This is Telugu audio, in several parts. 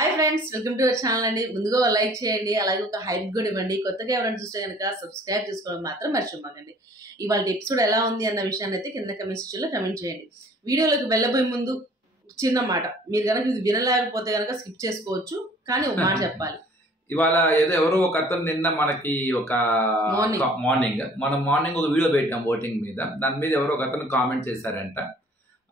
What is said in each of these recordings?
Hi friends, welcome to our channel అండి. ముందుగా లైక్ చేయండి, అలాగే ఒక హైప్ కూడా ఇవ్వండి. కొత్తగా ఎవరైనా చూస్తే కనుక సబ్స్క్రైబ్ చేసుకోవడం మాత్రం మర్చిపోకండి. ఇవాళ ఎపిసోడ్ ఎలా ఉంది అన్న విషయాన్ని అయితే కింద కమెంట్ సెక్షన్లో కమెంట్ చేయండి. వీడియోలోకి వెళ్ళబోయే ముందు చిన్న మాట, మీరు కనుక ఇది వినలేకపోతే కనుక స్కిప్ చేసుకోవచ్చు, కానీ ఒక మాట చెప్పాలి. ఇవాళ ఏదో ఎవరో ఒక అతను నిన్న మనకి ఒక మార్నింగ్ ఒక వీడియో పెట్టాం ఓటింగ్ మీద. దాని మీద ఎవరో ఒక అతను కామెంట్ చేశారంట.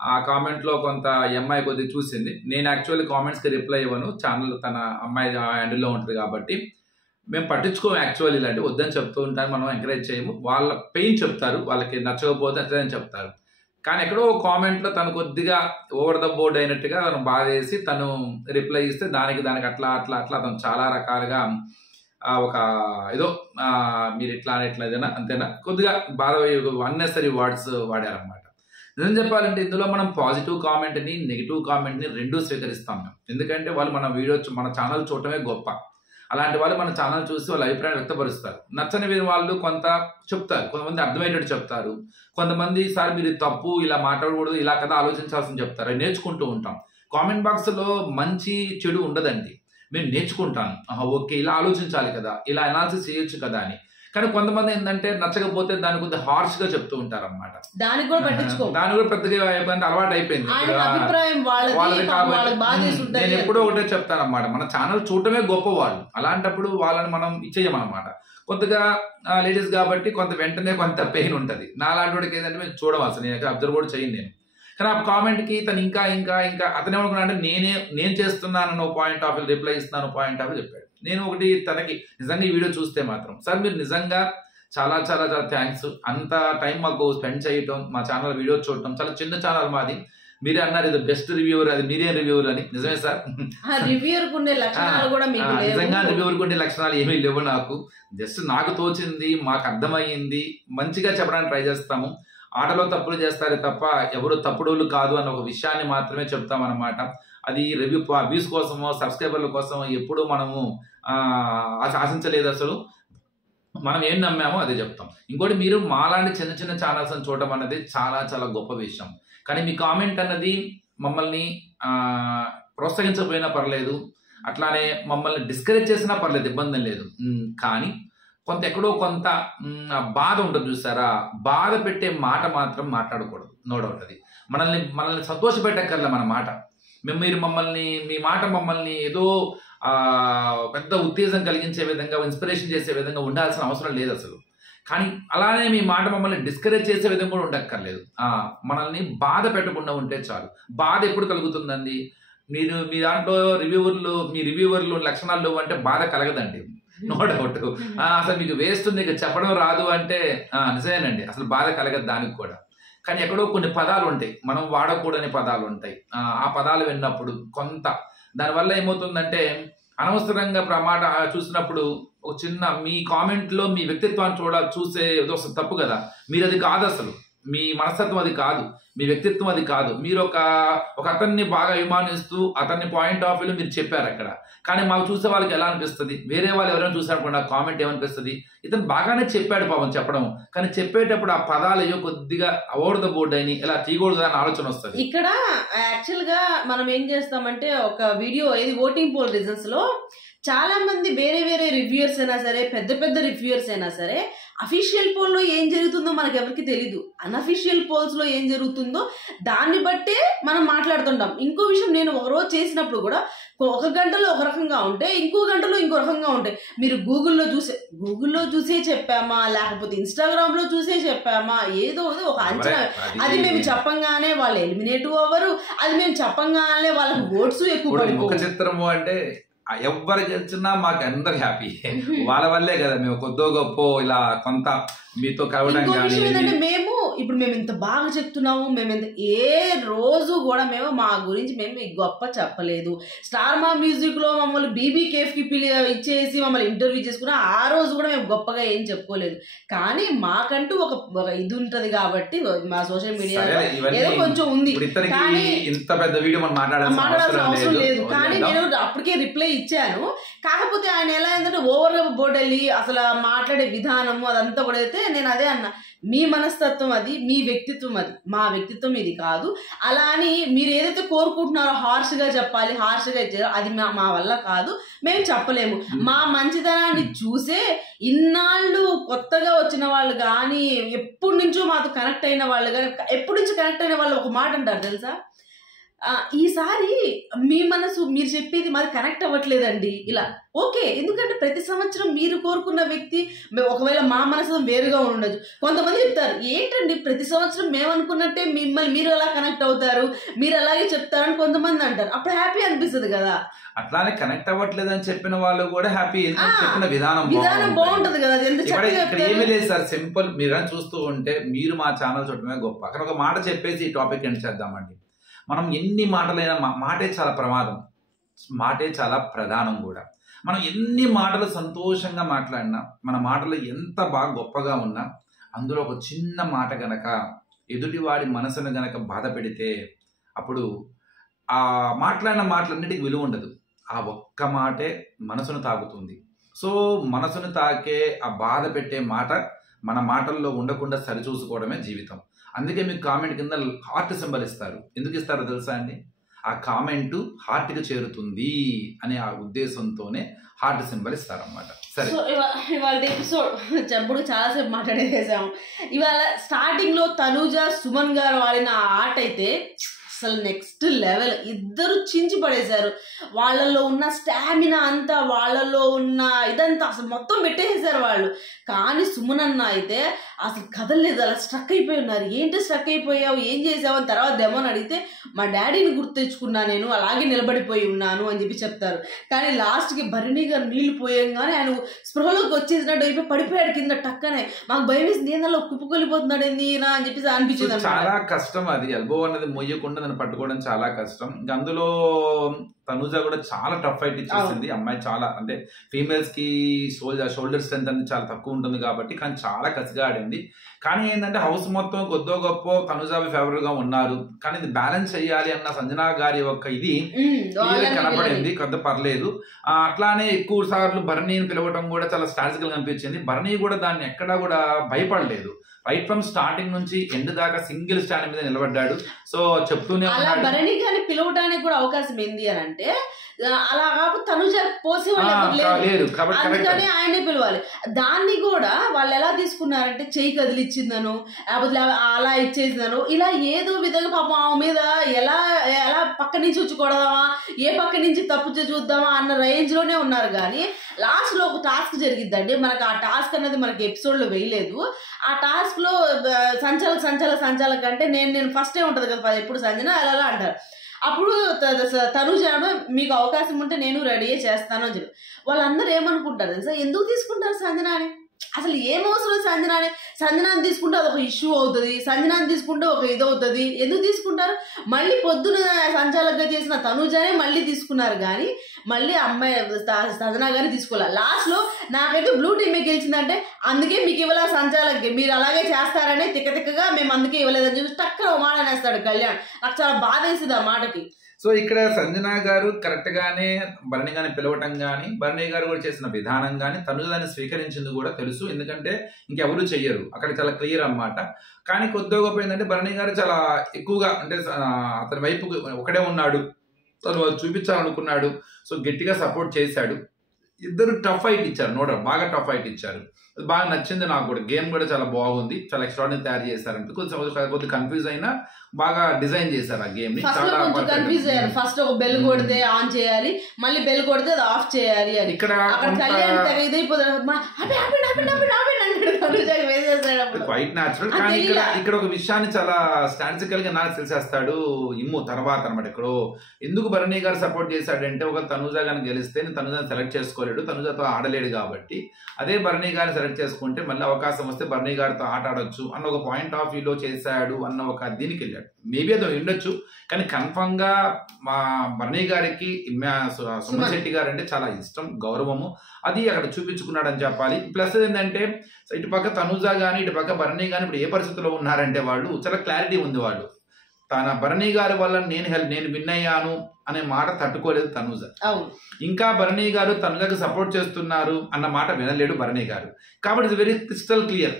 ఆ కామెంట్ లో కొంత అమ్మాయి కొద్దిగా చూసింది. నేను యాక్చువల్లీ కామెంట్స్ కి రిప్లై ఇవ్వను, ఛానల్ తన అమ్మాయి హ్యాండిల్లో ఉంటుంది కాబట్టి మేము పట్టించుకోము. యాక్చువల్లీ ఇలాంటి వద్దని చెప్తూ ఉంటాను, మనం ఎంకరేజ్ చేయము. వాళ్ళ పెయిన్ చెప్తారు, వాళ్ళకి నచ్చకపోతే అట్లని చెప్తారు. కానీ ఎక్కడో కామెంట్ లో తను కొద్దిగా ఓవర్ ద బోర్డ్ అయినట్టుగా తను బాధేసి తను రిప్లై ఇస్తే దానికి అట్లా తను చాలా రకాలుగా ఒక ఏదో మీరు ఇట్లా ఏదైనా అంతేనా కొద్దిగా బాధ అన్నెసరీ వర్డ్స్ వాడారనమాట. నిజం చెప్పాలంటే ఇందులో మనం పాజిటివ్ కామెంట్ని నెగిటివ్ కామెంట్ని రెండూ స్వీకరిస్తాం మేము. ఎందుకంటే వాళ్ళు మన ఛానల్ చూడటమే గొప్ప. అలాంటి వాళ్ళు మన ఛానల్ చూసి వాళ్ళ అభిప్రాయాలు వ్యక్తపరుస్తారు. నచ్చని వాళ్ళు కొంత చెప్తారు, కొంతమంది అర్థమయ్యేటట్టు చెప్తారు, కొంతమంది సార్ మీరు తప్పు ఇలా మాట్లాడకూడదు ఇలా కదా ఆలోచించాల్సింది చెప్తారు. అది నేర్చుకుంటూ ఉంటాం. కామెంట్ బాక్స్లో మంచి చెడు ఉండదండి, మేము నేర్చుకుంటాను. ఓకే ఇలా ఆలోచించాలి కదా, ఇలా అనాలిసిస్ చేయొచ్చు కదా అని. కానీ కొంతమంది ఏంటంటే నచ్చకపోతే దాని కొద్దిగా హార్ష్ గా చెప్తూ ఉంటారు అనమాట. దాని కూడా పెద్దగా అలవాటు అయిపోయింది వాళ్ళది. కాబట్టి నేను ఎప్పుడో ఒకటే చెప్తాను అనమాట, మన ఛానల్ చూడటమే గొప్ప వాళ్ళు. అలాంటప్పుడు వాళ్ళని మనం ఇచ్చేయమన్నమాట. కొద్దిగా లేడీస్ కాబట్టి కొంత వెంటనే కొంత పెయిన్ ఉంటుంది. నా లాంటి వాడికి ఏంటంటే మేము చూడవలసి, నేను అబ్జర్వ్ కూడా చేయను నేను. కానీ ఆ కామెంట్ కి తను ఇంకా అతనే అనుకున్నా అంటే నేను చేస్తున్నాను పాయింట్ ఆఫ్ వ్యూ రిప్లై ఇస్తున్నాను పాయింట్ ఆఫ్ వ్యూ చెప్పాడు. నేను ఒకటి తనకి నిజంగా ఈ వీడియో చూస్తే మాత్రం సార్ మీరు నిజంగా చాలా చాలా చాలా థ్యాంక్స్, అంత టైం మాకు స్పెండ్ చేయటం, మా ఛానల్ వీడియో చూడటం. చాలా చిన్న ఛానల్ మాది, మీరే అన్నారు ఇది బెస్ట్ రివ్యూవర్, అది మీరే రివ్యూవర్ అని. నిజమే సార్, నిజంగా రివ్యూవర్ ఉండే లక్షణాలు ఏమీ లేవు నాకు. జస్ట్ నాకు తోచింది, మాకు అర్థమయ్యింది, మంచిగా చెప్పడానికి ట్రై చేస్తాము. ఆటలో తప్పులు చేస్తారే తప్ప ఎవరు తప్పుడోళ్ళు కాదు అన్న ఒక విషయాన్ని మాత్రమే చెప్తామన్నమాట. అది వ్యూస్ కోసమో సబ్స్క్రైబర్ల కోసమో ఎప్పుడు మనము ఆశించలేదు. అసలు మనం ఏం నమ్మామో అదే చెప్తాం. ఇంకోటి మీరు మాలాంటి చిన్న చిన్న ఛానల్స్ అని చూడటం అన్నది చాలా చాలా గొప్ప విషయం. కానీ మీ కామెంట్ అన్నది మమ్మల్ని ప్రోత్సహించకపోయినా పర్లేదు, అట్లానే మమ్మల్ని డిస్కరేజ్ చేసినా పర్లేదు, ఇబ్బంది లేదు. కానీ ఎక్కడో కొంత బాధ ఉంటుంది చూసారా, బాధ పెట్టే మాట మాత్రం మాట్లాడకూడదు. నో డౌట్ అది మనల్ని సంతోషపెట్టక్కర్లే మన మాట. మీ మాట మమ్మల్ని ఏదో పెద్ద ఉత్తేజం కలిగించే విధంగా, ఇన్స్పిరేషన్ చేసే విధంగా ఉండాల్సిన అవసరం లేదు అసలు. కానీ అలానే మీ మాట మమ్మల్ని డిస్కరేజ్ చేసే విధంగా కూడా ఉండక్కర్లేదు. మనల్ని బాధ పెట్టకుండా ఉంటే చాలు. బాధ ఎప్పుడు కలుగుతుందండి? మీ దాంట్లో మీ రివ్యూవర్లు లక్షణాలు అంటే బాధ కలగదండి, నో డౌట్. అసలు మీకు వేస్ట్ నీకు చెప్పడం రాదు అంటే నిజమేనండి, అసలు బాధ కలగదు దానికి కూడా. కానీ ఎక్కడో కొన్ని పదాలు ఉంటాయి, మనం వాడకూడని పదాలు ఉంటాయి. ఆ పదాలు విన్నప్పుడు కొంత దానివల్ల ఏమవుతుందంటే అనవసరంగా ప్రమాట చూసినప్పుడు ఒక చిన్న మీ కామెంట్లో మీ వ్యక్తిత్వాన్ని చూసే ఏదో తప్పు కదా. మీరు అది కాదు, అసలు మీ మనస్తత్వం అది కాదు, మీ వ్యక్తిత్వం అది కాదు. మీరు ఒక అతన్ని బాగా అభిమానిస్తూ అతన్ని పాయింట్ ఆఫ్ వ్యూలో మీరు చెప్పారు అక్కడ. కానీ మాకు చూసే వాళ్ళకి ఎలా అనిపిస్తుంది, వేరే వాళ్ళు ఎవరైనా చూసారనుకోండి, ఆ కామెంట్ ఏమనిపిస్తుంది, ఇతను బాగానే చెప్పాడు పాపం చెప్పడం, కానీ చెప్పేటప్పుడు ఆ పదాలు అయ్యో కొద్దిగా ఓవర్ ద బోర్డ్ అని ఇలా తీయకూడదు అని ఆలోచన వస్తుంది. ఇక్కడ యాక్చువల్ గా మనం ఏం చేస్తామంటే ఒక వీడియో ఓటింగ్ పోల్ రిజల్ట్స్ లో చాలా మంది వేరే రివ్యూయర్స్ అయినా సరే, పెద్ద రివ్యూయర్స్ అయినా సరే, అఫీషియల్ పోల్ లో ఏం జరుగుతుందో మనకు ఎవరికి తెలీదు. అన్అఫీషియల్ పోల్స్ లో ఏం జరుగుతుందో దాన్ని బట్టే మనం మాట్లాడుతుంటాం. ఇంకో విషయం, నేను ఒక రోజు చేసినప్పుడు కూడా ఒక గంటలో ఒక రకంగా ఉంటే ఇంకో గంటలో ఇంకో రకంగా ఉంటాయి. మీరు గూగుల్లో చూసే చెప్పామా, లేకపోతే ఇన్స్టాగ్రామ్ లో చూసే చెప్పామా, ఏదో ఒక అంచనా. అది మేము చెప్పంగానే వాళ్ళు ఎలిమినేట్ అవ్వరు, అది మేము చెప్పంగానే వాళ్ళకి ఓట్స్ ఎక్కువ పడిపోవు. చిత్రము అంటే ఎవరు గెలిచినా మాకు అందరు హ్యాపీ, వాళ్ళ వల్లే కదా. మేము కొద్దో గొప్ప ఇలా కొంత మీతో కలవడం కానీ, మేము ఇంత బాగా చెప్తున్నాము, ఏ రోజు కూడా మా గురించి గొప్ప చెప్పలేదు. స్టార్ మా మ్యూజిక్ లో మమ్మల్ని BBKF కి ఇచ్చేసి మమ్మల్ని ఇంటర్వ్యూ చేసుకున్నా ఆ రోజు కూడా మేము గొప్పగా ఏం చెప్పుకోలేదు. కానీ మాకంటూ ఒక ఇది ఉంటది కాబట్టి మా సోషల్ మీడియాలో ఏదో కొంచెం ఉంది, కానీ ఇంత పెద్ద వీడియో మాట్లాడాల్సిన అవసరం లేదు. కానీ నేను అప్పటికే రిప్లై ఇచ్చాను. కాకపోతే ఆయన ఎలా ఏంటంటే ఓవర్గా బోర్డెళ్ళి అసలు మాట్లాడే విధానము అదంతా కూడా అయితే నేను అదే అన్నా, మీ మనస్తత్వం అది, మీ వ్యక్తిత్వం అది, మా వ్యక్తిత్వం ఇది కాదు. అలా అని మీరు ఏదైతే కోరుకుంటున్నారో హార్ష్గా చెప్పాలి, హార్ష్గా ఇచ్చారో అది మా వల్ల కాదు, మేము చెప్పలేము. మా మంచితనాన్ని చూసే ఇన్నాళ్ళు కొత్తగా వచ్చిన వాళ్ళు కానీ, ఎప్పటి నుంచో మాతో కనెక్ట్ అయిన వాళ్ళు కానీ, ఎప్పటి నుంచి కనెక్ట్ అయిన వాళ్ళు ఒక మాట అంటారు తెలుసా, ఈసారి మీ మనసు మీరు చెప్పేది మాది కనెక్ట్ అవ్వట్లేదండి ఇలా. ఓకే, ఎందుకంటే ప్రతి సంవత్సరం మీరు కోరుకున్న వ్యక్తి ఒకవేళ మా మనసు వేరుగా ఉండొచ్చు. కొంతమంది చెప్తారు, ఏంటండి ప్రతి సంవత్సరం మేము అనుకున్నట్టే మిమ్మల్ని మీరు ఎలా కనెక్ట్ అవుతారు, మీరు అలాగే చెప్తారని కొంతమంది అంటారు. అప్పుడు హ్యాపీ అనిపిస్తుంది కదా. అట్లానే కనెక్ట్ అవ్వట్లేదు అని చెప్పిన వాళ్ళు కూడా హ్యాపీ, చెప్పిన విధానం బాగుంటది కదా. ఏమీ లేదు సార్, సింపుల్. మీరు చూస్తూ ఉంటే మీరు మా ఛానల్ చూడటమే గొప్ప. అక్కడ ఒక మాట చెప్పేసి ఈ టాపిక్ ఎండ్ చేద్దామండి. మనం ఎన్ని మాటలైనా మాటే చాలా ప్రమాదం, మాటే చాలా ప్రధానం కూడా. మనం ఎన్ని మాటలు సంతోషంగా మాట్లాడినా, మన మాటలు ఎంత బాగా గొప్పగా ఉన్నా, అందులో ఒక చిన్న మాట గనక ఎదుటివాడి మనసును గనక బాధ పెడితే అప్పుడు ఆ మాట్లాడిన మాటలన్నిటికీ విలువ ఉండదు. ఆ ఒక్క మాటే మనసును తాకుతుంది. సో మనసును తాకే ఆ బాధ పెట్టే మాట మన మాటల్లో ఉండకుండా సరిచూసుకోవడమే జీవితం. అందుకే మీకు కామెంట్ కింద హార్ట్ సింబల్ ఇస్తారు. ఎందుకు ఇస్తారో తెలుసా అండి? ఆ కామెంట్ హార్ట్కి చేరుతుంది అనే ఆ ఉద్దేశంతోనే హార్ట్ సింబల్ ఇస్తారన్నమాట. సరే, ఇవాళ ఎపిసోడ్ చెప్పుడు చాలాసేపు మాట్లాడేసాము. ఇవాళ స్టార్టింగ్ లో తనూజ సుమన్ గారు వాడిన ఆట అయితే అసలు నెక్స్ట్ లెవెల్. ఇద్దరు చించి పడేశారు. వాళ్ళల్లో ఉన్న స్టామినా అంతా, వాళ్ళల్లో ఉన్న ఇదంతా అసలు మొత్తం పెట్టేసేసారు వాళ్ళు. కానీ సుమన్ అన్న అయితే అసలు కదలలేదు, అలా స్ట్రక్ అయిపోయి ఉన్నారు. ఏంటి స్ట్రక్ అయిపోయావు, ఏం చేసావు అని తర్వాత డెమోని అడిగితే మా డాడీని గుర్తు తెచ్చుకున్నా, నేను అలాగే నిలబడిపోయి ఉన్నాను అని చెప్పి చెప్తారు. కానీ లాస్ట్కి భరణి గారు నీళ్లు పోయంగానే ఆయన స్పృహలోకి వచ్చేసినట్టు అయిపోయి పడిపోయాడు కింద. టక్కనే మాకు భయం వేసి నీళ్ళలో కుప్పుకొలిపోతున్నాడు ఏందినా అని చెప్పేసి అనిపించింది. చాలా కష్టం అది. ఎల్బో అన్నది మొయ్యకుండా పట్టుకోవడం చాలా కష్టం. అందులో తనూజ కూడా చాలా టఫ్ ఫైట్ ఇచ్చేసింది. అమ్మాయి చాలా, అంటే ఫీమేల్స్ కి షోల్డర్ స్ట్రెంత్ అనేది చాలా తక్కువ ఉంటుంది కాబట్టి, కానీ చాలా కసిగా ఆడింది. కానీ ఏంటంటే హౌస్ మొత్తం కొద్దో గొప్ప తనూజావి ఫేవరబుల్ గా ఉన్నారు. కానీ ఇది బ్యాలెన్స్ చేయాలి అన్న సంజన గారి యొక్క ఇది కనపడింది, కొద్ద పర్లేదు. అట్లానే ఎక్కువ సార్లు భరణిని పిలవటం కూడా చాలా స్ట్రాటజికల్ గా అనిపించింది. భరణి కూడా దాన్ని ఎక్కడా కూడా భయపడలేదు. రైట్ ఫ్రమ్ స్టార్టింగ్ నుంచి ఎండ్ దాకా సింగిల్ స్టాండ్ మీద నిలబడ్డాడు. సో చెప్తూనే అలా భరణి గారిని పిలవడానికి కూడా అవకాశం ఏంది అని అంటే, అలా కాకపోతే తనుజ పోసే లేదు, అందుకని ఆయనే పిలవాలి. దాన్ని కూడా వాళ్ళు ఎలా తీసుకున్నారంటే చెయ్యి కదిలిచ్చిందను, లేకపోతే అలా ఇచ్చేసిందను, ఇలా ఏదో విధంగా పాపం ఆమె మీద ఎలా ఎలా పక్క నుంచి వచ్చి కొడదామా, ఏ పక్క నుంచి తప్పు చూద్దామా అన్న రేంజ్ లోనే ఉన్నారు. కానీ లాస్ట్ లో ఒక టాస్క్ జరిగిద్దండి. మనకు ఆ టాస్క్ అనేది మనకి ఎపిసోడ్ లో వేయలేదు. ఆ టాస్క్ లో సంచాలక అంటే నేను ఫస్ట్ టైం ఉంటది కదా ఎప్పుడు సంజన అలా అంటారు. అప్పుడు తనుజ మీకు అవకాశం ఉంటే నేను రెడీ చేస్తాను అని చెప్పి వాళ్ళందరూ ఏమనుకుంటారు తెలుసా, ఎందుకు తీసుకుంటారు సంజన అని? అసలు ఏం అవసరం సంజనాన్ని తీసుకుంటే అదొక ఇష్యూ అవుతుంది, సంజనాన్ని తీసుకుంటే ఒక ఇది అవుతుంది, ఎందుకు తీసుకుంటారు? మళ్ళీ పొద్దున సంచాలకుగా చేసిన తనుజానే మళ్ళీ తీసుకున్నారు. కానీ మళ్ళీ అమ్మాయి సంజన గారిని తీసుకోవాలి. లాస్ట్ లో నాకైతే బ్లూ టీమే గెలిచిందంటే అందుకే మీకు ఇవ్వాల సంచాలకి, మీరు అలాగే చేస్తారనే తిక్కగా మేము అందుకే ఇవ్వలేదని చెప్పి టక్కన మాట అనేస్తాడు కళ్యాణ్. నాకు చాలా బాధ వేసింది ఆ మాటకి. సో ఇక్కడ సంజన గారు కరెక్ట్ గానే భరణి గారిని పిలవటం కానీ, భరణి గారు కూడా చేసిన విధానం కానీ, తనుజ దాన్ని స్వీకరించింది కూడా తెలుసు. ఎందుకంటే ఇంకెవరు చెయ్యరు, అక్కడ చాలా క్లియర్ అన్నమాట. కానీ కొద్దిగా గొప్ప ఏంటంటే భరణి గారు చాలా ఎక్కువగా, అంటే అతని వైపు ఒకడే ఉన్నాడు, తను చూపించాలనుకున్నాడు. సో గట్టిగా సపోర్ట్ చేశాడు. ఇద్దరు టఫ్ ఫైట్ ఇచ్చారు, బాగా టఫ్ ఫైట్ ఇచ్చారు. బాగా నచ్చింది నాకు కూడా. గేమ్ కూడా చాలా బాగుంది, చాలా ఎక్స్ట్రాడినరీ తయారు చేశారంటే. కొద్దిగా కన్ఫ్యూజ్ అయినా బాగా డిజైన్ చేశారు ఆ గేమ్ ని. కన్ఫ్యూజ్ అయ్యారు. ఫస్ట్ ఒక బెల్ కొడితే ఆన్ చేయాలి, మళ్ళీ బెల్ కొడితే అది ఆఫ్ చేయాలి అని. ఇక్కడ క్వైట్ న్యాచురల్. కానీ ఇక్కడ ఒక విషయాన్ని చాలా స్ట్రాటజికల్ గా నాకు తెలిసేస్తాడు ఇమ్ము తర్వాత అనమాట. ఇక్కడ ఎందుకు భరణి గారు సపోర్ట్ చేశాడంటే, ఒక తనుజ గారిని గెలిస్తే తనుజాని సెలెక్ట్ చేసుకోలేడు, తనుజతో ఆడలేడు కాబట్టి అదే భరణి గారిని సెలెక్ట్ చేసుకుంటే మళ్ళీ అవకాశం వస్తే భరణి గారితో ఆట ఆడొచ్చు అన్న ఒక పాయింట్ ఆఫ్ వ్యూలో చేశాడు అన్న ఒక దీనికి వెళ్ళాడు. మేబీ అది ఉండొచ్చు, కానీ కన్ఫర్మ్ గా మా భరణి గారికి సుమన్ శెట్టి గారు అంటే చాలా ఇష్టం, గౌరవము, అది అక్కడ చూపించుకున్నాడు అని చెప్పాలి. ప్లస్ ఏంటంటే ఇటు పక్క తనుజ కానీ ఇటు పక్క భరణి కానీ ఇప్పుడు ఏ పరిస్థితిలో ఉన్నారంటే వాళ్ళు చాలా క్లారిటీ ఉంది. వాళ్ళు తన భరణి గారి వల్ల నేను విన్ అయ్యాను అనే మాట తట్టుకోలేదు తనూజ. అవును. ఇంకా భరణి గారు తనుజకు సపోర్ట్ చేస్తున్నారు అన్న మాట వినలేడు భరణి గారు. కాబట్టి ఇట్స్ వెరీ క్రిస్టల్ క్లియర్,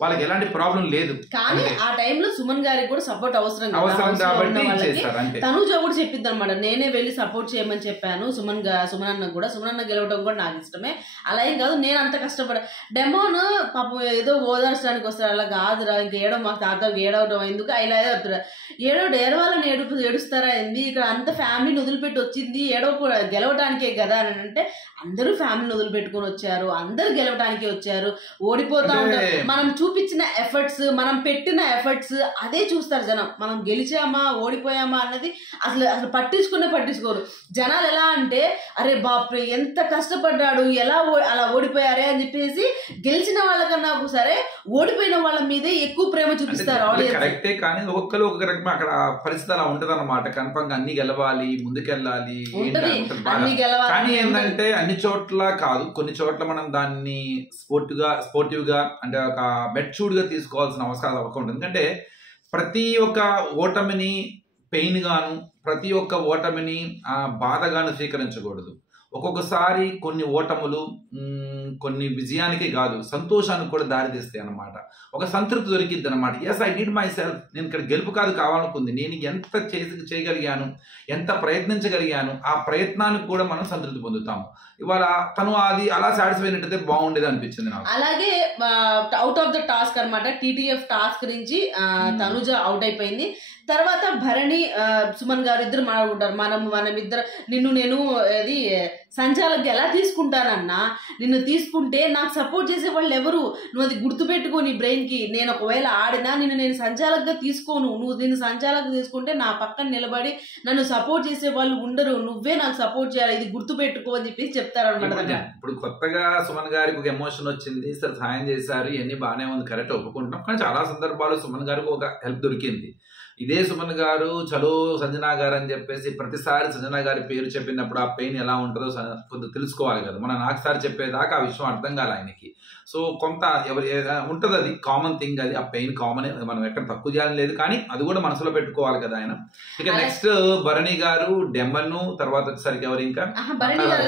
వాళ్ళకి ఎలాంటి ప్రాబ్లం లేదు. కానీ ఆ టైంలో సుమన్ గారికి కూడా సపోర్ట్ అవసరం కాబట్టి చేస్తారు అంతే. తనుజ కూడా చెప్పింది అనమాట, నేనే వెళ్ళి సపోర్ట్ చేయమని చెప్పాను సుమన్ అన్న కూడా. సుమన్ అన్న గెలవడం కూడా నాకు ఇష్టమే, అలా ఏం కాదు, నేను అంత కష్టపడ. డెమోన్ పాపం ఏదో ఓదార్చడానికి వస్తాడు, అలా కాదురా ఇంకా ఏడవ మాకు తాత ఏడవడం ఎందుకు ఇలా ఏడవాలని ఏడుస్తారా ఏంది, ఇక్కడ అంత ఫ్యామిలీని వదిలిపెట్టి వచ్చింది గెలవటానికే కదా అని అంటే, అందరూ ఫ్యామిలీని వదిలిపెట్టుకుని వచ్చారు, అందరూ గెలవటానికే వచ్చారు, ఓడిపోతా ఉంటారు. మనం చూపించిన ఎఫర్ట్స్, మనం పెట్టిన ఎఫర్ట్స్ అదే చూస్తారు జనం. మనం గెలిచామా ఓడిపోయామా అన్నది అసలు పట్టించుకోరు జనాలు. ఎలా అంటే అరే బాప్రే ఎంత కష్టపడ్డాడు, అలా ఓడిపోయారే అని చెప్పేసి గెలిచిన వాళ్ళకన్నా సరే ఓడిపోయిన వాళ్ళ మీదే ఎక్కువ ప్రేమ చూపిస్తారు ఆడియన్స్. కరెక్టే, కానీ ఒక్కొక్కరు ఒక రకం అక్కడ పరిస్థితి అలా ఉంటది అన్నమాట. కన్ఫర్మ్ గా అన్ని గెలవాలి, ముందుకెళ్ళాలి. కానీ ఏంటంటే అన్ని చోట్ల కాదు, కొన్ని చోట్ల మనం దాన్ని స్పోర్టివ్ గా అంటే ఒక మెచ్యూర్డ్ గా తీసుకోవాల్సిన అవసరం ఉంటుంది. ఎందుకంటే ప్రతి ఒక్క ఓటమిని పెయిన్ గాను, ప్రతి ఒక్క ఓటమిని బాధగాను స్వీకరించకూడదు. ఒక్కొక్కసారి కొన్ని ఓటములు కొన్ని విజయానికి కాదు సంతోషానికి కూడా దారితీస్తాయి అన్నమాట. ఒక సంతృప్తి దొరికిద్ది అనమాట. Yes I did myself, నేను ఇక్కడ గెలుపు కాదు కావాలనుకుంది, నేను ఎంత చేయగలిగాను, ఎంత ప్రయత్నించగలిగాను, ఆ ప్రయత్నానికి కూడా మనం సంతృప్తి పొందుతాము. ఇవాళ తను అది అలా సాటిస్ఫై అయినట్టయితే బాగుండేది అనిపించింది నాకు. అలాగే అవుట్ ఆఫ్ ద టాస్క్ అనమాట, టీటీఎఫ్ టాస్క్ నుంచి తనుజ అవుట్ అయిపోయింది. తర్వాత భరణి సుమన్ గారు ఇద్దరు మాట్లాడుకుంటారు, మనమిద్దరు నేను అది సంచాలకి ఎలా తీసుకుంటానన్నా, నిన్ను తీసుకుంటే నాకు సపోర్ట్ చేసే వాళ్ళు ఎవరు, నువ్వు అది గుర్తుపెట్టుకో నీ బ్రెయిన్కి. నేను ఒకవేళ ఆడినా నేను సంచాలకుగా తీసుకోను, నువ్వు నిన్ను సంచాలకుగా తీసుకుంటే నా పక్కన నిలబడి నన్ను సపోర్ట్ చేసే వాళ్ళు ఉండరు, నువ్వే నాకు సపోర్ట్ చేయాలి, ఇది గుర్తుపెట్టుకో అని చెప్పేసి చెప్తారు అనమాట. ఇప్పుడు కొత్తగా సుమన్ గారికి ఒక ఎమోషన్ వచ్చింది, సరే సాయం చేశారు, ఇవన్నీ బాగానే ఉంది, కరెక్ట్ ఒప్పుకుంటాం. కానీ చాలా సందర్భాలు సుమన్ గారికి ఒక హెల్ప్ దొరికింది. ఇదే సుమన్ గారు చలో సంజనా గారు అని చెప్పేసి ప్రతిసారి సంజనా గారి పేరు చెప్పినప్పుడు ఆ పెయిన్ ఎలా ఉంటుందో కొంచెం తెలుసుకోవాలి కదా. మనం నాకుసారి చెప్పేదాకా ఆ విషయం అర్థం కాదు ఆయనకి. సో కొంత ఉంటుంది, అది కామన్ థింగ్, అది ఆ పెయిన్ కామన్, మనం ఎక్కడ తక్కువ చేయాలని లేదు, కానీ అది కూడా మనసులో పెట్టుకోవాలి కదా ఆయన. ఇక నెక్స్ట్ భరణి గారు, డెమన్, తర్వాత వచ్చేసరికి ఎవరు ఇంకా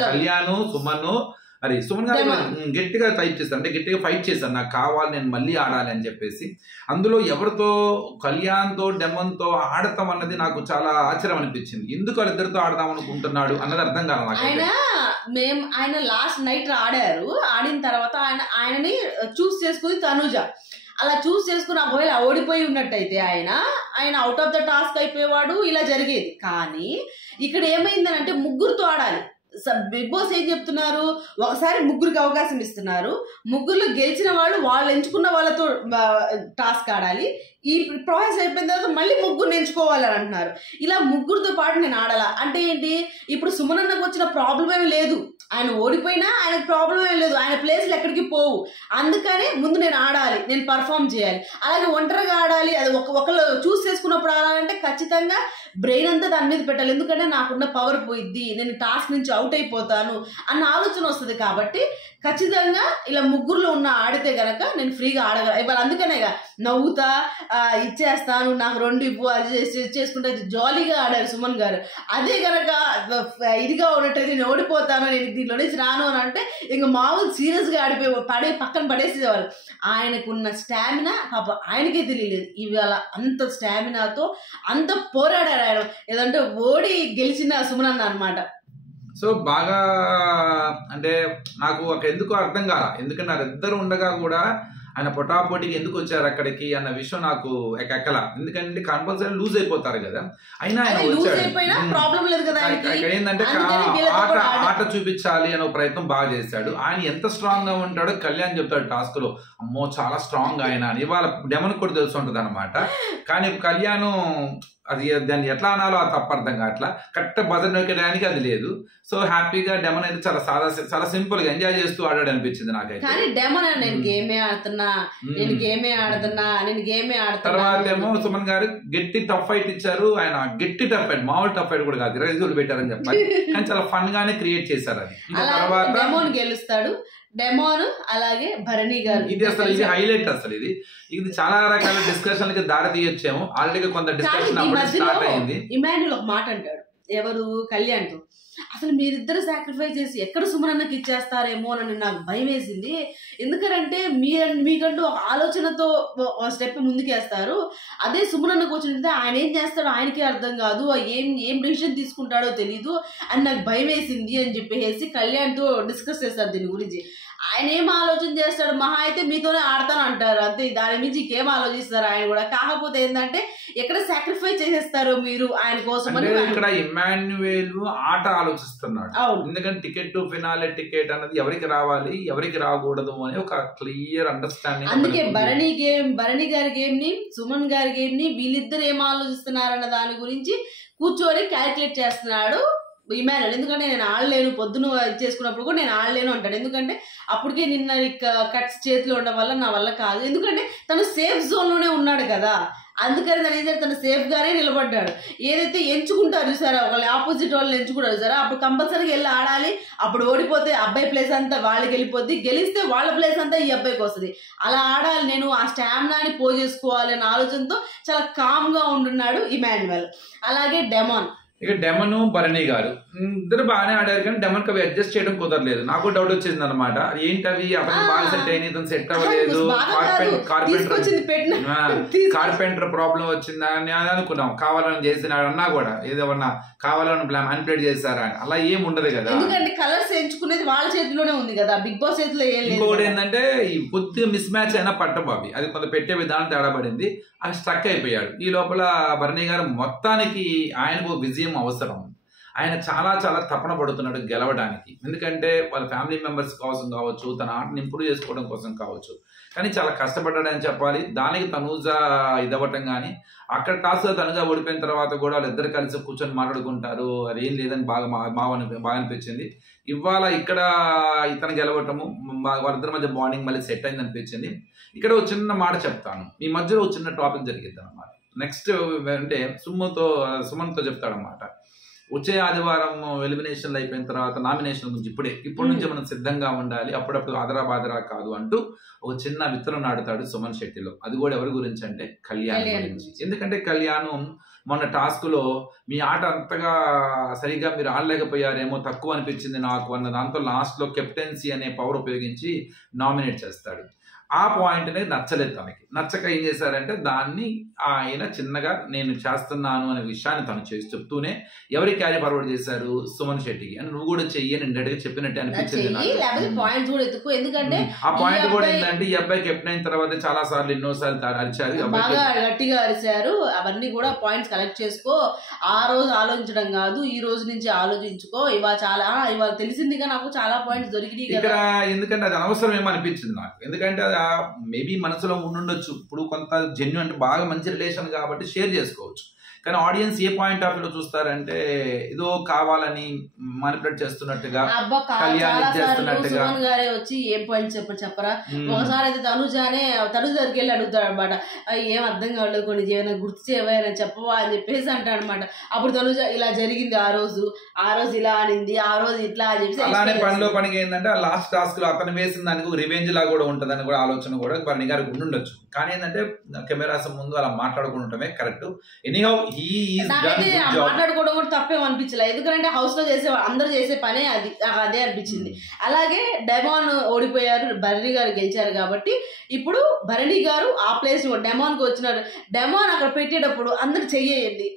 కళ్యాణ్, సుమన్. అరే సుమన్ గారు గట్టిగా టైప్ చేశారు, అంటే గట్టిగా ఫైట్ చేశారు, నాకు కావాలి, నేను మళ్ళీ ఆడాలి అని చెప్పేసి. అందులో ఎవరితో, కళ్యాణ్తో డెమన్తో ఆడతాం అన్నది నాకు చాలా ఆశ్చర్యం అనిపించింది. ఎందుకు వాళ్ళిద్దరితో ఆడదాం అనుకుంటున్నాడు అన్నది అర్థం కాదు నాకు. ఆయన లాస్ట్ నైట్ ఆడారు, ఆడిన తర్వాత ఆయనని చూస్ చేసుకుని తనుజ అలా చూస్ చేసుకుని ఒకవేళ ఓడిపోయి ఉన్నట్టయితే ఆయన అవుట్ ఆఫ్ ద టాస్క్ అయిపోయేవాడు, ఇలా జరిగేది. కానీ ఇక్కడ ఏమైందని అంటే ముగ్గురుతో ఆడాలి. బిగ్ బాస్ ఏం చెప్తున్నారు, ఒకసారి ముగ్గురికి అవకాశం ఇస్తున్నారు, ముగ్గురులో గెలిచిన వాళ్ళు ఎంచుకున్న వాళ్ళతో టాస్క్ ఆడాలి, ఈ ప్రాసెస్ అయిపోయిన తర్వాత మళ్ళీ ముగ్గురు ఎంచుకోవాలని అంటున్నారు. ఇలా ముగ్గురితో పాటు నేను ఆడాలా అంటే ఏంటి, ఇప్పుడు సుమన్ అన్నకు వచ్చిన ప్రాబ్లం ఏమి లేదు, ఆయన ఓడిపోయినా ఆయనకు ప్రాబ్లం ఏం లేదు, ఆయన ప్లేస్లు ఎక్కడికి పోవు, అందుకనే ముందు నేను ఆడాలి, నేను పర్ఫామ్ చేయాలి. అలాగే ఒంటరిగా ఆడాలి, అది ఒకళ్ళు చూస్ చేసుకున్నప్పుడు ఆడాలంటే ఖచ్చితంగా బ్రెయిన్ అంతా దాని మీద పెట్టాలి, ఎందుకంటే నాకున్న పవర్ పోయిద్ది, నేను టాస్క్ నుంచి అవుట్ అయిపోతాను అన్న ఆలోచన వస్తుంది. కాబట్టి ఖచ్చితంగా ఇలా ముగ్గురులో ఉన్న ఆడితే గనక నేను ఫ్రీగా ఆడగల. ఇవాళ అందుకనే నవ్వుతా ఇచ్చేస్తాను, నాకు 2 ఇవ్వు, అది చేసుకుంటే జాలీగా ఆడారు సుమన్ గారు. అదే కనుక ఇదిగా ఉన్నట్టు నేను ఓడిపోతాను, నేను దీంట్లో నుంచి రాను అని అంటే ఇంక మామూలు సీరియస్గా పక్కన పడేసేవాళ్ళు. ఆయనకున్న స్టామినా పాప ఆయనకే తెలియలేదు, ఇవాళ అంత స్టామినాతో అంత పోరాడారు ఆయన, ఏదంటే ఓడి గెలిచిన సుమన్ అన్న అనమాట. సో బాగా అంటే నాకు ఎందుకు అర్థం కాల, ఎందుకంటే వాళ్ళిద్దరు ఉండగా కూడా ఆయన పొటాపోటీకి ఎందుకు వచ్చారు అక్కడికి అన్న విషయం నాకు ఎక్కల. ఎందుకంటే కంపల్సరీ లూజ్ అయిపోతారు కదా, అయినా ఆయన ఏంటంటే ఆట చూపించాలి అనే ప్రయత్నం బాగా చేశాడు. ఆయన ఎంత స్ట్రాంగ్ గా ఉంటాడో కళ్యాణ్ చెప్తాడు టాస్క్ లో, అమ్మో చాలా స్ట్రాంగ్ ఆయన అని. ఇవాళ డెమన్ కూడా తెలిసి ఉంటుంది అనమాట. కానీ కళ్యాణ్ అది దాన్ని ఎట్లా అనాలో అది తప్ప అర్థం కావట్లా, కరెక్ట్ బజర్ నొక్కడానికి అది లేదు. సో హ్యాపీగా డెమన్ అయితే చాలా సింపుల్ గా ఎంజాయ్ చేస్తూ ఆడాడు అనిపించింది నాకైతే. కానీ డెమన్ నేను గేమే ఆడుతున్నా, నేను గేమే ఆడుతున్నా. తర్వాత ఏమో సుమన్ గారు గట్టి టఫ్ ఫైట్ ఇచ్చారు. ఆయన గట్టి టఫ్ ఫైట్, మామూలు టఫ్ ఫైట్ కూడా కాదు, 20 రోజులు పెట్టారని చెప్పాలి. కానీ చాలా ఫన్ గానే క్రియేట్ చేశారు అది. తర్వాత డెమోన్ గెలుస్తాడు, డెమోన్ అలాగే భరణి గారు. ఇది హైలైట్, అసలు ఇది చాలా రకాల డిస్కషన్లకి దారి తీయొచ్చేమో. ఆల్రెడీ కొంత డిస్కషన్ స్టార్ట్ అయింది. ఇమాన్యుల్ ఒక మాట అంటాడు, ఎవరు కళ్యాణ్తో. అసలు మీరిద్దరు సాక్రిఫైస్ చేసి ఎక్కడ సుమనన్నకి ఇచ్చేస్తారేమో అని నాకు భయం వేసింది. ఎందుకంటే మీకంటూ ఒక ఆలోచనతో స్టెప్ ముందుకేస్తారు. అదే సుమనన్నకు వచ్చినట్టే ఆయన ఏం చేస్తాడో ఆయనకే అర్థం కాదు, ఏం డెసిషన్ తీసుకుంటాడో తెలీదు అని నాకు భయం వేసింది అని చెప్పేసి కళ్యాణ్తో డిస్కస్ చేస్తారు దీని గురించి. ఆయన ఏం ఆలోచన చేస్తాడు, మహా అయితే మీతోనే ఆడతాను అంటారు అంతే, దాని మించి ఇంకేం ఆలోచిస్తారు ఆయన కూడా. కాకపోతే ఏంటంటే ఎక్కడ సాక్రిఫైస్ చేసేస్తారు మీరు ఆయన కోసం అని. ఇక్కడ ఇమ్మాన్యుయేల్ ఆట ఆలోచిస్తున్నాడు. ఎందుకంటే టికెట్ టు ఫినాలే టికెట్ అన్నది ఎవరికి రావాలి ఎవరికి రాకూడదు అని ఒక క్లియర్ అండర్స్టాండింగ్. అందుకే భరణి గారి గేమ్ ని సుమన్ గారి గేమ్ ని వీళ్ళిద్దరు ఏం ఆలోచిస్తున్నారన్న దాని గురించి కూర్చొని క్యాలిక్యులేట్ చేస్తున్నాడు ఇమాన్యుయల్. ఎందుకంటే నేను ఆడలేను, పొద్దున చేసుకున్నప్పుడు కూడా నేను ఆడలేను అంటాడు. ఎందుకంటే అప్పటికే నిన్న కట్స్ చేతిలో ఉండడం వల్ల నా వల్ల కాదు. ఎందుకంటే తను సేఫ్ జోన్ లోనే ఉన్నాడు కదా, అందుకని తను ఏం చేయాలి, తను సేఫ్ గానే నిలబడ్డాడు. ఏదైతే ఎంచుకుంటారు చూసారా, ఒకళ్ళు ఆపోజిట్ వాళ్ళని ఎంచుకుంటారు చూసారా, అప్పుడు కంపల్సరీగా వెళ్ళి ఆడాలి. అప్పుడు ఓడిపోతే అబ్బాయి ప్లేస్ అంతా వాళ్ళకి వెళ్ళిపోద్ది, గెలిస్తే వాళ్ళ ప్లేస్ అంతా ఈ అబ్బాయికి వస్తుంది. అలా ఆడాలి, నేను ఆ స్టామినాని పోజేసుకోవాలి అనే ఆలోచనతో చాలా కామ్ గా ఉంటున్నాడు ఇమాన్యుయల్. అలాగే డెమాన్, ఇక డెమన్ భరణి గారు ఇద్దరు బాగానే ఆడారు, కానీ డెమన్ కి అవి అడ్జస్ట్ చేయడం కుదరలేదు. నాకు డౌట్ వచ్చింది అనమాట, ఏంటవి అతను బాగా సెట్ అయిన ఇతను సెట్ అవ్వలేదు, కార్పెంటర్ ప్రాబ్లం వచ్చిందా అని అనుకున్నాం. కావాలని చేసినాడు అన్నా కూడా ఏదేమన్నా కావాలని మ్యానిపులేట్ చేశారా, అలా ఏం ఉండదు కదా. ఎందుకంటే కలర్స్ ఎంచుకునేది వాళ్ళ చేతిలోనే ఉంది కదా, బిగ్ బాస్ చేతిలో ఏం లేదు. ఇంకోటి ఏంటంటే కొద్దిగా మిస్ మ్యాచ్ అయినా పట్టబాబి, అది కొంత పెట్టే విధానం తేడాపడింది, అది స్ట్రక్ అయిపోయాడు. ఈ లోపల భరణి గారు మొత్తానికి ఆయనకు విజయం అవసరం, ఆయన చాలా చాలా తపన పడుతున్నాడు గెలవడానికి. ఎందుకంటే వాళ్ళ ఫ్యామిలీ మెంబర్స్ కోసం కావచ్చు, తన ఆటని ఇంప్రూవ్ చేసుకోవడం కోసం కావచ్చు, కానీ చాలా కష్టపడ్డాడని చెప్పాలి. దానికి తనూజ ఇదవ్వటం కానీ, అక్కడ టాస్క్లో తనుగా ఓడిపోయిన తర్వాత కూడా వాళ్ళిద్దరు కలిసి కూర్చొని మాట్లాడుకుంటారు, అది ఏం లేదని బాగా అనిపించింది. ఇవాళ ఇక్కడ ఇతను గెలవటము వాళ్ళిద్దరి మధ్య బాండింగ్ మళ్ళీ సెట్ అయింది అనిపించింది. ఇక్కడ ఒక చిన్న మాట చెప్తాను, ఈ మధ్యలో ఒక చిన్న టాపిక్ జరిగిద్ది అనమాట. నెక్స్ట్ అంటే సుమన్తో చెప్తాడనమాట, వచ్చే ఆదివారం ఎలిమినేషన్లు అయిపోయిన తర్వాత నామినేషన్ గురించి ఇప్పటి నుంచి మనం సిద్ధంగా ఉండాలి, అప్పుడప్పుడు ఆదరా బాదరా కాదు అంటూ ఒక చిన్న విత్తనం నాటుతాడు సుమన్ శెట్టిలో. అది కూడా ఎవరి గురించి అంటే కళ్యాణ్ గురించి. ఎందుకంటే కళ్యాణ్ మొన్న టాస్క్ లో మీ ఆట అంతగా సరిగా మీరు ఆడలేకపోయారేమో, తక్కువ అనిపించింది నాకు అన్న దాంతో లాస్ట్ లో కెప్టెన్సీ అనే పవర్ ఉపయోగించి నామినేట్ చేస్తాడు. ఆ పాయింట్ అనేది నచ్చలేదు తనకి. నచ్చక ఏం చేశారంటే దాన్ని ఆయన చిన్నగా నేను చేస్తున్నాను అనే విషయాన్ని తను చేసి చెప్తూనే ఎవరికి క్యారీ ఫార్వర్డ్ చేశారు, సుమన్ శెట్టికి. అని నువ్వు కూడా చెయ్యి అని ఇండైరెక్ట్ చెప్పినట్టు అనిపించింది. ఆ పాయింట్ కూడా ఏంటంటే ఈ అబ్బాయి కెప్టెన్ అయిన తర్వాత చాలా సార్లు ఎన్నోసార్లు అరిచారు, బాగా గట్టిగా అరిచారు. అవన్నీ కూడా పాయింట్స్ కలెక్ట్ చేసుకో, ఆ రోజు ఆలోచించడం కాదు, ఈ రోజు నుంచి ఆలోచించుకో. ఇవాళ తెలిసిందిగా నాకు చాలా పాయింట్స్ దొరికినాయి ఇక్కడ. ఎందుకంటే అది అనవసరం ఏమో అనిపించింది నాకు. ఎందుకంటే మేబీ మనసులో ఉండుండొచ్చు, ఇప్పుడు కొంత జెన్యూన్ అంటే బాగా మంచి రిలేషన్ కాబట్టి షేర్ చేసుకోవచ్చు, కానీ ఆడియన్స్ ఏ పాయింట్ ఆఫ్ వ్యూలో చూస్తారంటే ఏదో కావాలని మానిపులేట్ చేస్తున్నట్టుగా, కళ్యాణ్ చేస్తున్నట్టుగా. గారే వచ్చి ఏం పాయింట్ చెప్పరా. ఒకసారి అయితే తనుజ దగ్గరికి వెళ్ళి అడుగుతాడు అనమాట, ఏం అర్థం కావట్లేదు, కొన్ని ఏమైనా గుర్తు చేయవా చెప్పవా అని చెప్పేసి అంటాడు అనమాట. అప్పుడు తనుజ ఇలా జరిగింది, ఆ రోజు ఇలా అనింది, ఆ రోజు ఇట్లా అని చెప్పి. అలానే పనిలో పనికి ఏంటంటే ఆ లాస్ట్ టాస్క్ లో అతను వేసిన దానికి రివెంజ్ లా కూడా ఉంటదని కూడా ఆలోచన కూడా భరణి గారికి ఉండుండొచ్చు. కానీ ఏంటంటే కెమెరాస్ ముందు అలా మాట్లాడుకుంటమే కరెక్ట్. ఎనీహౌ మాట్లాడుకోవడం కూడా తప్పేం అనిపించలేదు, ఎందుకంటే హౌస్ లో అందరూ చేసే పనే అదే అనిపించింది. అలాగే డెమాన్ ఓడిపోయారు, భరణి గారు గెలిచారు కాబట్టి ఇప్పుడు భరణి గారు ఆ ప్లేస్ డెమాన్ కు వచ్చినారు. డెమాన్ అక్కడ పెట్టేటప్పుడు అందరు చెయ్యండి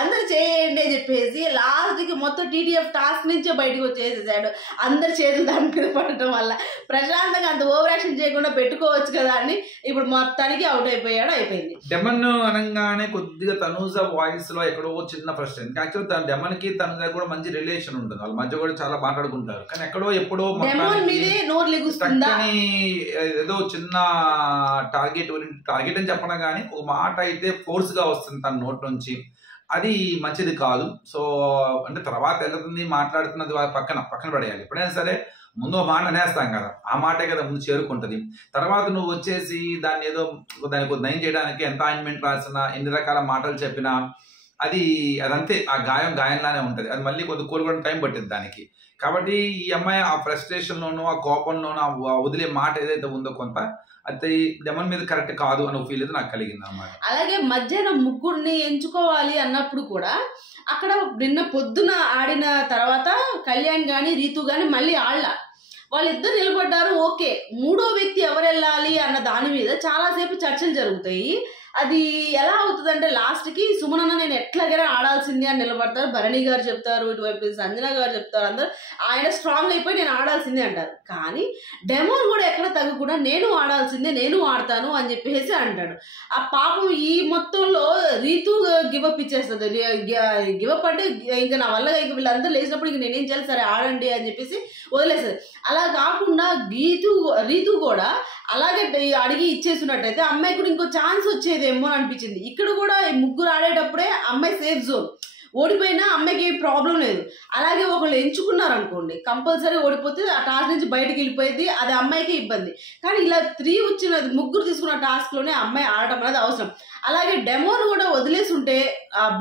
అని చెప్పేసి లాస్ట్ కి మొత్తం టీటీఎఫ్ టాస్క్ నుంచే బయటకు వచ్చేసేసాడు. అందరు చేతులు దాని మీద పడటం వల్ల ప్రశాంతంగా అంత ఓవర్ యాక్షన్ చేయకుండా పెట్టుకోవచ్చు కదా అని ఇప్పుడు మొత్తానికి అవుట్ అయిపోయింది. డెమన్ అనగానే కొద్దిగా తనూజ వాయిస్ లో ఎక్కడో చిన్న ఫ్రస్ట్రేషన్. యాక్చువల్ డెమన్ కి తనూజ కూడా మంచి రిలేషన్ ఉంటుంది, వాళ్ళ మధ్య కూడా చాలా మాట్లాడుకుంటారు, కానీ ఎప్పుడో ఏదో చిన్న టార్గెట్ అని చెప్పినా కానీ ఒక మాట అయితే ఫోర్స్ గా వస్తుంది తన నోట్ నుంచి, అది మంచిది కాదు. సో అంటే తర్వాత వెళ్తుంది మాట్లాడుతున్నది పక్కన పడేయాలి. ఎప్పుడైనా సరే ముందు ఒక మాట అనేస్తాం కదా, ఆ మాటే కదా ముందు చేరుకుంటుంది. తర్వాత నువ్వు వచ్చేసి దాన్ని ఏదో దానికి నయం చేయడానికి ఎంత ఆయింట్మెంట్ రాసినా, ఎన్ని రకాల మాటలు చెప్పినా అదంతే, ఆ గాయంలానే ఉంటుంది. అది మళ్ళీ కొద్ది కోలుకోవడం టైం పట్టింది దానికి. కాబట్టి ఈ అమ్మాయి ఆ ఫ్రస్ట్రేషన్లోనూ, ఆ కోపంలోనూ, ఆ వదిలే మాట ఏదైతే ఉందో కొంత, అది డెమన్ మీద కరెక్ట్ కాదు అని ఫీల్ అయితే నాకు కలిగింది అన్నమాట. అలాగే మధ్యాహ్నం ముగ్గురిని ఎంచుకోవాలి అన్నప్పుడు కూడా అక్కడ నిన్న పొద్దున ఆడిన తర్వాత కళ్యాణ్ గాని రీతు గాని మళ్ళీ వాళ్ళిద్దరు నిలబడ్డారు. ఓకే, మూడో వ్యక్తి ఎవరు వెళ్ళాలి అన్న దాని మీద చాలాసేపు చర్చలు జరుగుతాయి. అది ఎలా అవుతుందంటే లాస్ట్కి సుమనన్న నేను ఎట్లాగైనా ఆడాల్సిందే అని నిలబడతారు. భరణి గారు చెప్తారు, ఇటువైపు సంజన గారు చెప్తారు, అందరు ఆయన స్ట్రాంగ్ అయిపోయి నేను ఆడాల్సిందే అంటారు. కానీ డెమోన్ కూడా ఎక్కడ తగ్గకుండా నేను ఆడాల్సిందే, నేను ఆడతాను అని చెప్పేసి అంటాడు. ఆ పాపం ఈ మొత్తంలో రీతు గివప్ ఇచ్చేస్తుంది. గివప్ అంటే ఇంకా నా వల్ల ఇంకా వీళ్ళందరూ లేచినప్పుడు ఇంక నేనేం చేయాలి, సరే ఆడండి అని చెప్పేసి వదిలేస్తుంది. అలా కాకుండా రీతు కూడా అలాగే అడిగి ఇచ్చేసినట్టయితే అమ్మాయి కూడా ఇంకో ఛాన్స్ వచ్చేదేమో అని అనిపించింది. ఇక్కడ కూడా ఈ ముగ్గురు ఆడేటప్పుడే అమ్మాయి సేఫ్ జోన్, ఓడిపోయినా అమ్మాయికి ఏ ప్రాబ్లం లేదు. అలాగే ఒకళ్ళు ఎంచుకున్నారు అనుకోండి, కంపల్సరీ ఓడిపోతే ఆ టాస్క్ నుంచి బయటకు వెళ్ళిపోయింది, అది అమ్మాయికి ఇబ్బంది. కానీ ఇలా 3 వచ్చిన ముగ్గురు తీసుకున్న టాస్క్లోనే అమ్మాయి ఆడటం అనేది అవసరం. అలాగే డెమోను కూడా వదిలేసి ఉంటే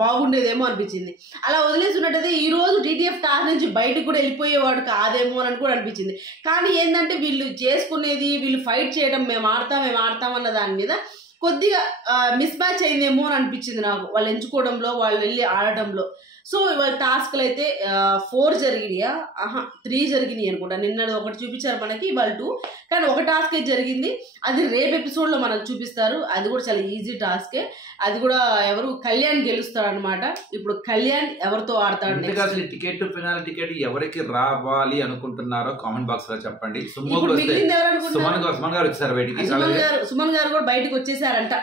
బాగుండేదేమో అనిపించింది. అలా వదిలేసి ఉన్నట్టయితే ఈ రోజు టీటీఎఫ్ టాస్క్ నుంచి బయటకు కూడా వెళ్ళిపోయేవాడు కాదేమో అని కూడా అనిపించింది. కానీ ఏంటంటే వీళ్ళు చేసుకునేది, వీళ్ళు ఫైట్ చేయడం, మేము ఆడతాం అన్న దాని మీద కొద్దిగా మిస్ మ్యాచ్ అయిందేమో అని అనిపించింది నాకు, వాళ్ళు ఎంచుకోవడంలో, వాళ్ళు వెళ్ళి ఆడటంలో. సో ఇవాళ టాస్క్లు అయితే 4 జరిగినాయా, 3 జరిగినాయి అనుకుంటా. నిన్నది ఒకటి చూపించారు మనకి, ఇవాళ 2. కానీ ఒక టాస్కే జరిగింది, అది రేపు ఎపిసోడ్లో మనకు చూపిస్తారు. అది కూడా చాలా ఈజీ టాస్కే. అది కూడా ఎవరు, కళ్యాణ్ గెలుస్తాడు అనమాట. ఇప్పుడు కళ్యాణ్ ఎవరితో ఆడతాడు, టికెట్ ఫినాల్ టికెట్ ఎవరికి రావాలి అనుకుంటున్నారో కామెంట్ బాక్స్ లో చెప్పండి. సుమన్ గారు వచ్చారు బయటికి, సుమన్ గారు కూడా బయటకు వచ్చేసారంట.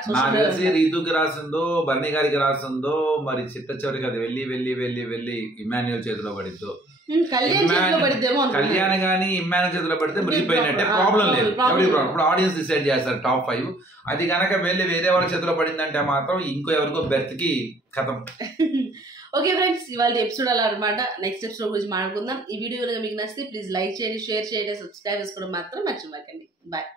రీతుకి రాసిందో, బర్ణి గారికి రాసిందో, మరి చిట్ట చివరికి అది వెళ్ళి ఇమాన్యుయల్ చేతిలో పడిద్దో, కళ్యాణ్ గానీ ఇమాన్యుయల్ చేతిలో పడితే మునిగిపోయినట్టే, ప్రాబ్లం లేదు. ఎవరికి ప్రాబ్లం, ఇప్పుడు ఆడియన్స్ డిసైడ్ చేస్తారు టాప్ 5. అది కనుక వెళ్ళి వేరే వాళ్ళ చేతిలో పడిందంటే మాత్రం ఇంకో ఎవరికో బెర్త్ కి కథం. ఓకే ఫ్రెండ్స్, ఇవాళ ఎపిసోడ్ అలా అనమాట. నెక్స్ట్ ఎపిసోడ్ గురించి మాట్లాడుకుందాం. ఈ వీడియో కనుక మీకు నచ్చితే ప్లీజ్ లైక్ చేయండి, షేర్ చేయండి, సబ్స్క్రైబ్ చేసుకోవడం మాత్రం మర్చిపోకండి. బాయ్.